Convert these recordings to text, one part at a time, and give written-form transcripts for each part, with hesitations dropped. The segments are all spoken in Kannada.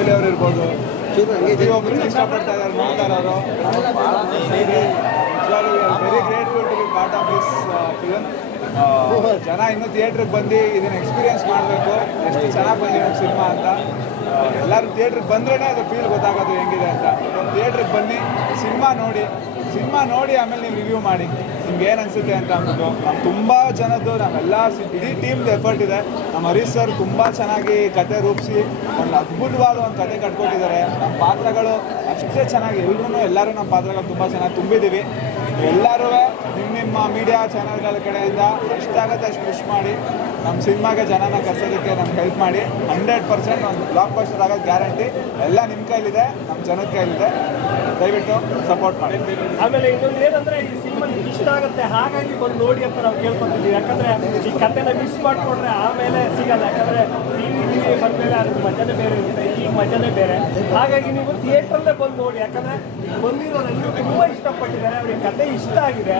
ಫ್ಯಾಮಿಲಿ ಅವರು ಇರ್ಬೋದು, ಪ್ರತಿಯೊಬ್ಬರು ಇಷ್ಟಪಡ್ತಾ ಇದ್ದಾರೆ, ನೋಡ್ತಾ ಇರೋರು. Very grateful to be part of this film. ಜನ ಇನ್ನೂ ಥಿಯೇಟ್ರಿಗೆ ಬಂದು ಇದನ್ನು ಎಕ್ಸ್ಪೀರಿಯನ್ಸ್ ಮಾಡಬೇಕು, ಎಷ್ಟು ಚೆನ್ನಾಗಿ ಬಂದಿದೆ ನಮ್ಮ ಸಿನಿಮಾ ಅಂತ. ಎಲ್ಲರೂ ಥಿಯೇಟ್ರಿಗೆ ಬಂದ್ರೇ ಅದು ಫೀಲ್ ಗೊತ್ತಾಗೋದು ಹೆಂಗಿದೆ ಅಂತ. ಥಿಯೇಟ್ರಿಗೆ ಬನ್ನಿ, ಸಿನಿಮಾ ನೋಡಿ ಆಮೇಲೆ ನೀವು ರಿವ್ಯೂ ಮಾಡಿ ನಿಮ್ಗೆ ಏನು ಅನಿಸುತ್ತೆ ಅಂತ ಅಂದ್ಬಿಟ್ಟು. ನಮ್ಮ ತುಂಬ ಜನದ್ದು ನಾವೆಲ್ಲ ಇಡೀ ಟೀಮ್ದು ಎಫರ್ಟ್ ಇದೆ. ನಮ್ಮ ಹರೀಶ್ ಸರ್ ತುಂಬ ಚೆನ್ನಾಗಿ ಕತೆ ರೂಪಿಸಿ ಒಂದು ಅದ್ಭುತವಾದ ಒಂದು ಕತೆ ಕಟ್ಕೊಟ್ಟಿದ್ದಾರೆ. ನಮ್ಮ ಪಾತ್ರಗಳು ಅಷ್ಟೇ ಚೆನ್ನಾಗಿ ಎಲ್ಲರೂ ನಮ್ಮ ಪಾತ್ರಗಳು ತುಂಬ ಚೆನ್ನಾಗಿ ತುಂಬಿದ್ದೀವಿ. ಎಲ್ಲರೂ ನಿಮ್ಮ ಮೀಡಿಯಾ ಚಾನಲ್ಗಳ ಕಡೆಯಿಂದ ಎಷ್ಟಾಗುತ್ತೆ ಅಷ್ಟು ಪುಷ್ ಮಾಡಿ ನಮ್ಮ ಸಿನಿಮಾಗೆ ಜನನ ಕರ್ಸೋದಕ್ಕೆ ನಮ್ಗೆ ಹೆಲ್ಪ್ ಮಾಡಿ. 100% ಒಂದು ಬ್ಲಾಕ್ ಬಸ್ಟರ್ ಆಗೋದು ಗ್ಯಾರಂಟಿ. ಎಲ್ಲ ನಿಮ್ಮ ಕೈಲಿದೆ, ನಮ್ಮ ಜನದ ಕೈಲಿದೆ. ದಯವಿಟ್ಟು ಸಪೋರ್ಟ್ ಮಾಡಿ. ಆಮೇಲೆ ಇನ್ನೊಂದು ಏನಂದರೆ ಈ ಸಿನಿಮಾ ಇಷ್ಟ ಆಗುತ್ತೆ, ಹಾಗಾಗಿ ಬಂದು ನೋಡಿ ಅಂತ ನಾವು ಕೇಳ್ಕೊತಿದ್ದೀವಿ. ಯಾಕಂದರೆ ಈ ಕಥೆನ ಮಿಸ್ ಮಾಡಿಕೊಂಡ್ರೆ ಆಮೇಲೆ ಸಿಗಲ್ಲ. ಯಾಕಂದರೆ ಟಿವಿ ಬಂದಮೇಲೆ ಅದ್ರ ಮಜಾನೇ ಬೇರೆ ಇರುತ್ತೆ, ಈ ಮಜಾನೇ ಬೇರೆ. ಹಾಗಾಗಿ ನೀವು ಥಿಯೇಟ್ರಲ್ಲೇ ಬಂದು ನೋಡಿ. ಯಾಕಂದರೆ ಬಂದಿರೋರೆಲ್ಲರೂ ತುಂಬ ಇಷ್ಟಪಟ್ಟಿದ್ದಾರೆ, ಅವ್ರಿಗೆ ಕತೆ ಇಷ್ಟ ಆಗಿದೆ.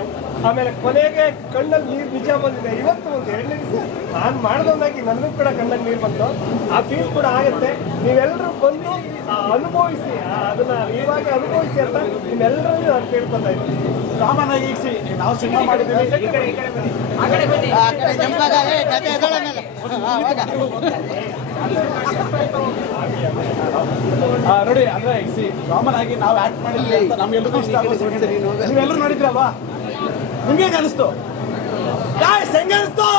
ಆಮೇಲೆ ಕೊನೆಗೆ ಕಣ್ಣಲ್ಲಿ ನೀರು ನಿಜ ಬಂದಿದೆ. ಇವತ್ತು ಒಂದು 2 ದಿವಸ ನಾನು ಮಾಡಿದವನಾಗಿ ನನಗೂ ಕೂಡ ಕಣ್ಣಲ್ಲಿ ನೀರು ಬಂತು. ಆ ಫೀಲ್ ಕೂಡ ಆಗುತ್ತೆ. ನೀವೆಲ್ಲರೂ ಬಂದು ಅನುಭವಿಸಿ, ಅದನ್ನು ಇವಾಗ ಅನುಭವಿಸಿ ಅಂತ ನಿಮ್ಮೆಲ್ಲರೂ ನಾನು ಕೇಳ್ಕೊತಾ ಇದ್ದೀನಿ. ಕಾಮನ್ ಆಗಿ ನಾವು ಸಿನಿಮಾ ಮಾಡಿದ್ದೀವಿ. ನೋಡಿ ಅಂದರೆ ಕಾಮನ್ ಆಗಿ ನಾವು ಆ್ಯಕ್ಟ್ ಮಾಡಿದ್ವಿ ಅಂತ ನಮ್ಗೆಲ್ಲರಿಗೂ ಇಷ್ಟ ಆಗುತ್ತೆ. ನೀವೆಲ್ಲರೂ ನೋಡಿದ್ರಲ್ವಾ? ನಿಮ್ಗೆ ಅನಿಸ್ತು? ಹೆಂಗೆ ಅನಿಸ್ತು?